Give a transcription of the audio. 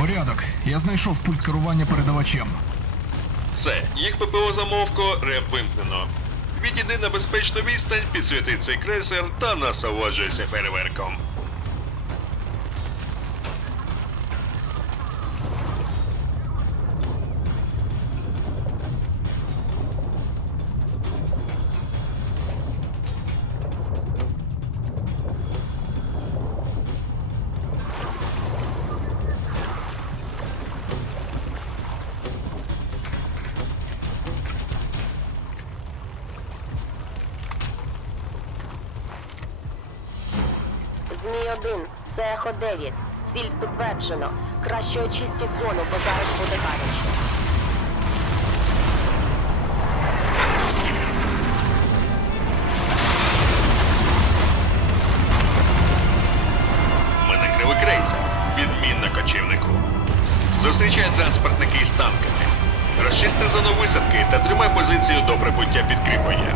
Порядок. Я знайшов пульт керування передавачем. Все, їх ППО замовко, реп вимкнено. Відійди на безпечну відстань, підсвіти цей крейсер та насолоджуйся фейерверком. Змій 1, це ехо 9. Ціль підтверджено. Краще очистіть зону, бо зараз буде гаряче. Ми накрили крейсер. Відмінно кочівнику. Зустрічай транспортники із танками. Розчисти зону висадки та тримай позицію до прибуття підкріплення.